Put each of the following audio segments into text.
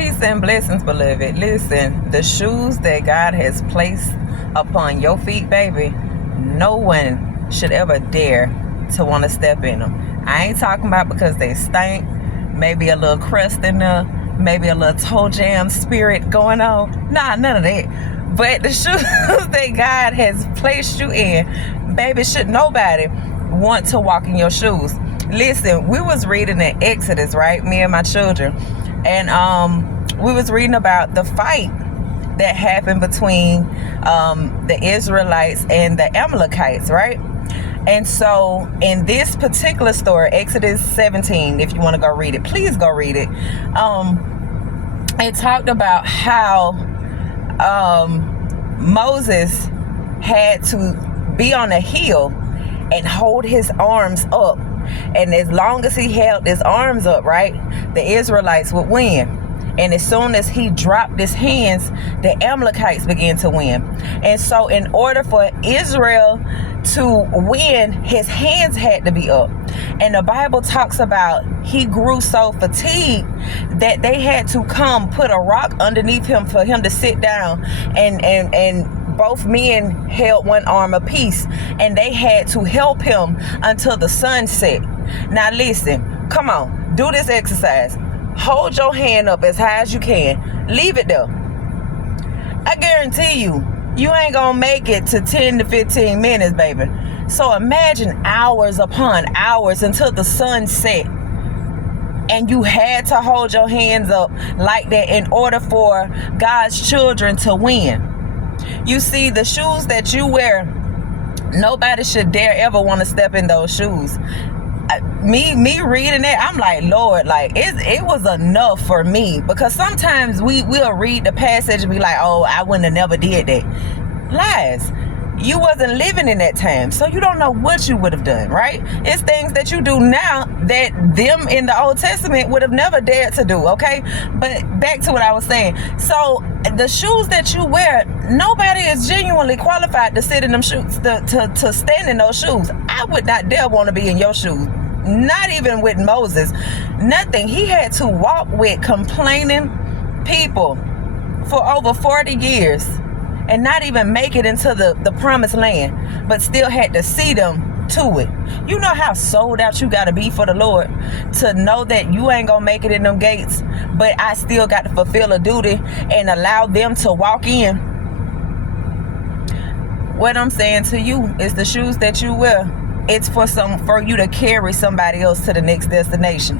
Peace and blessings, beloved. Listen, the shoes that God has placed upon your feet, baby, no one should ever dare to want to step in them. I ain't talking about because they stink, maybe a little crust in there, maybe a little toe jam spirit going on. Nah, none of that. But the shoes that God has placed you in, baby, should nobody want to walk in your shoes. Listen, we was reading in Exodus, right? Me and my children. And we was reading about the fight that happened between the Israelites and the Amalekites, right? And so in this particular story, Exodus 17, if you want to go read it, please go read it. It talked about how Moses had to be on a hill and hold his arms up. And as long as he held his arms up, right, the Israelites would win. And as soon as he dropped his hands, the Amalekites began to win. And so in order for Israel to win, his hands had to be up. And the Bible talks about he grew so fatigued that they had to come put a rock underneath him for him to sit down, and both men held one arm apiece, and they had to help him until the sun set. Now listen, come on, do this exercise. Hold your hand up as high as you can. Leave it there. I guarantee you, you ain't gonna make it to 10 to 15 minutes, baby. So imagine hours upon hours until the sun set. And you had to hold your hands up like that in order for God's children to win. You see, the shoes that you wear, nobody should dare ever want to step in those shoes. Me reading that, I'm like, Lord, like it was enough for me, because sometimes we'll read the passage and be like, oh, I wouldn't have never did that. Lies. You wasn't living in that time, so you don't know what you would have done, right? It's things that you do now that them in the Old Testament would have never dared to do, okay? But back to what I was saying. So the shoes that you wear, nobody is genuinely qualified to sit in them shoes, to stand in those shoes. I would not dare want to be in your shoes. Not even with Moses. Nothing. He had to walk with complaining people for over 40 years. And not even make it into the promised land, but still had to see them to it. You know how sold out you got to be for the Lord to know that you ain't going to make it in them gates, but I still got to fulfill a duty and allow them to walk in. What I'm saying to you is the shoes that you wear, it's for you to carry somebody else to the next destination.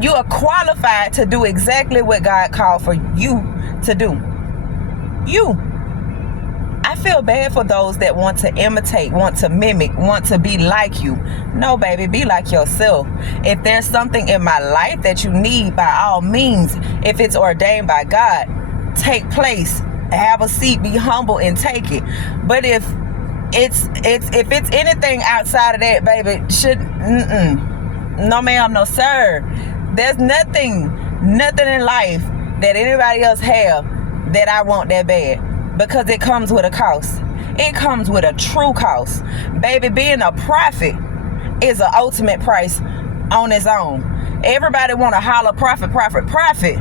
You are qualified to do exactly what God called for you to do. I feel bad for those that want to imitate, want to mimic, want to be like you. No, baby, be like yourself. If there's something in my life that you need, by all means, if it's ordained by God, take place, have a seat, be humble and take it. But if it's anything outside of that, baby, no ma'am, no sir. There's nothing in life that anybody else have that I want that bad, because it comes with a cost. It comes with a true cost. Baby, being a prophet is an ultimate price on its own. Everybody want to holler prophet,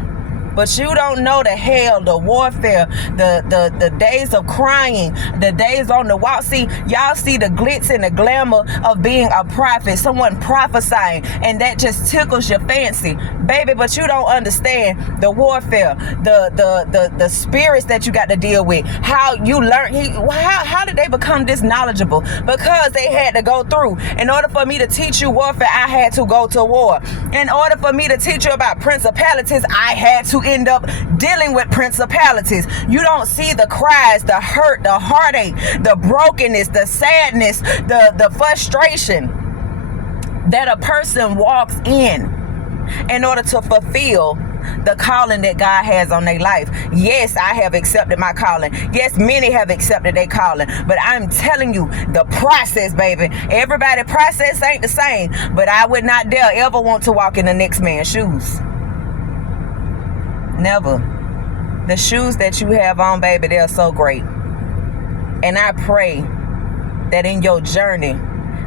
but you don't know the hell, the warfare, the days of crying, the days on the walk. See, y'all see the glitz and the glamour of being a prophet, someone prophesying, and that just tickles your fancy, baby. But you don't understand the warfare, the spirits that you got to deal with. How you learn? How did they become this knowledgeable? Because they had to go through. In order for me to teach you warfare, I had to go to war. In order for me to teach you about principalities, I had to end up dealing with principalities. You don't see the cries, the hurt, the heartache, the brokenness, the sadness, the frustration that a person walks in order to fulfill the calling that God has on their life. Yes, I have accepted my calling. Yes, many have accepted their calling. But I'm telling you, the process, baby. Everybody's process ain't the same. But I would not dare ever want to walk in the next man's shoes. Never. The shoes that you have on, baby, they're so great. And I pray that in your journey,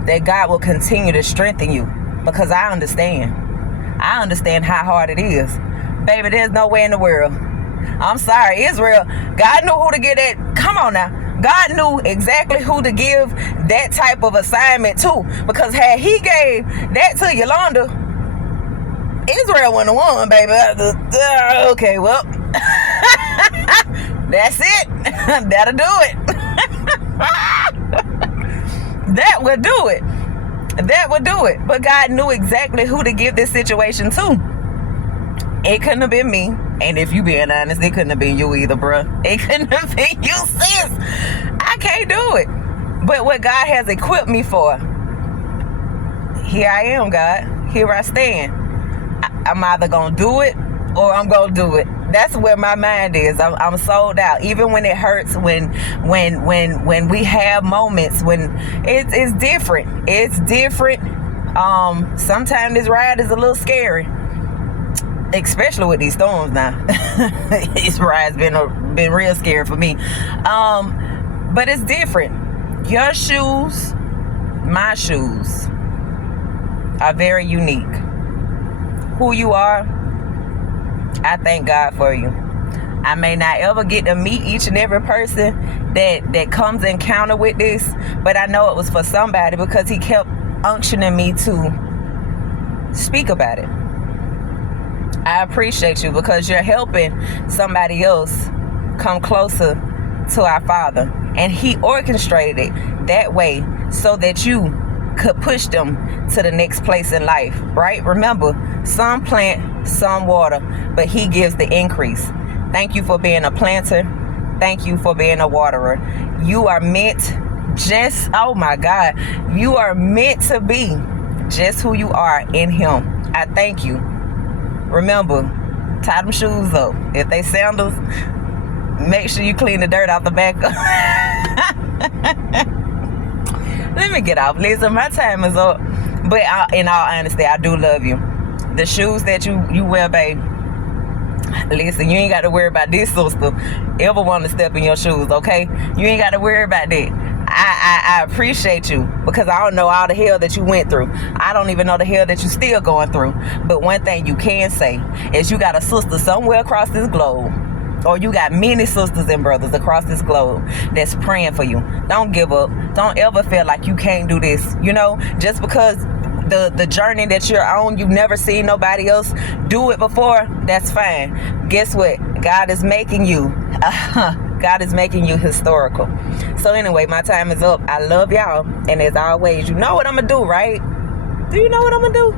that God will continue to strengthen you, because I understand how hard it is. Baby, there's no way in the world. I'm sorry, Israel. God knew who to get that. Come on now. God knew exactly who to give that type of assignment to. Because had he gave that to Yolanda, Israel wouldn't have won, baby. Okay, well. That's it. That'll do it. That would do it. That would do it. But God knew exactly who to give this situation to. It couldn't have been me. And if you being honest, it couldn't have been you either, bruh. It couldn't have been you, sis. I can't do it. But what God has equipped me for, here I am, God. Here I stand. I'm either going to do it or I'm going to do it. That's where my mind is. I'm sold out. Even when it hurts, when we have moments when it's different. It's different. Sometimes this ride is a little scary. Especially with these storms now. This ride's been real scary for me. But it's different. Your shoes, my shoes, are very unique. Who you are, I thank God for you. I may not ever get to meet each and every person that comes in encounter with this, but I know it was for somebody because he kept unctioning me to speak about it. I appreciate you because you're helping somebody else come closer to our Father. And he orchestrated it that way so that you could push them to the next place in life, right? Remember, some plant, some water, but he gives the increase. Thank you for being a planter. Thank you for being a waterer. You are meant just, oh my God, you are meant to be just who you are in him. I thank you. Remember, tie them shoes up. If they sandals, make sure you clean the dirt off the back. Let me get off. Listen, my time is up. But in all honesty, I do love you. The shoes that you wear, babe. Listen, you ain't got to worry about this sister ever want to step in your shoes, okay? You ain't got to worry about that. I appreciate you because I don't know all the hell that you went through. I don't even know the hell that you still going through. But one thing you can say is you got a sister somewhere across this globe, or you got many sisters and brothers across this globe that's praying for you. Don't give up. Don't ever feel like you can't do this. You know, just because the journey that you're on, you've never seen nobody else do it before, that's fine. Guess what? God is making you. God is making you historical. So anyway, my time is up. I love y'all. And as always, you know what I'm going to do, right? Do you know what I'm going to do?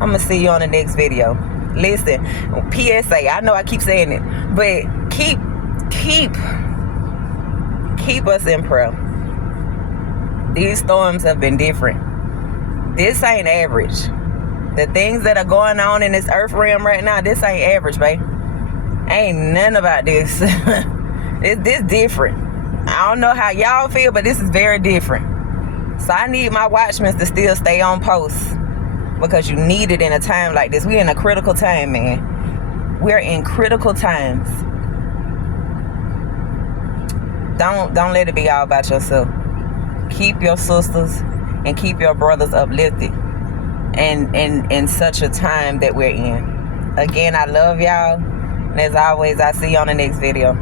I'm going to see you on the next video. Listen, PSA, I know I keep saying it, but keep us in prayer. These storms have been different. This ain't average. The things that are going on in this earth realm right now, this ain't average, babe. Ain't nothing about this. This different. I don't know how y'all feel, but this is very different. So I need my watchmen to still stay on post because you need it in a time like this. We're in a critical time, man. We're in critical times. Don't let it be all about yourself. Keep your sisters and keep your brothers uplifted and in such a time that we're in. Again, I love y'all. And as always, I'll see you on the next video.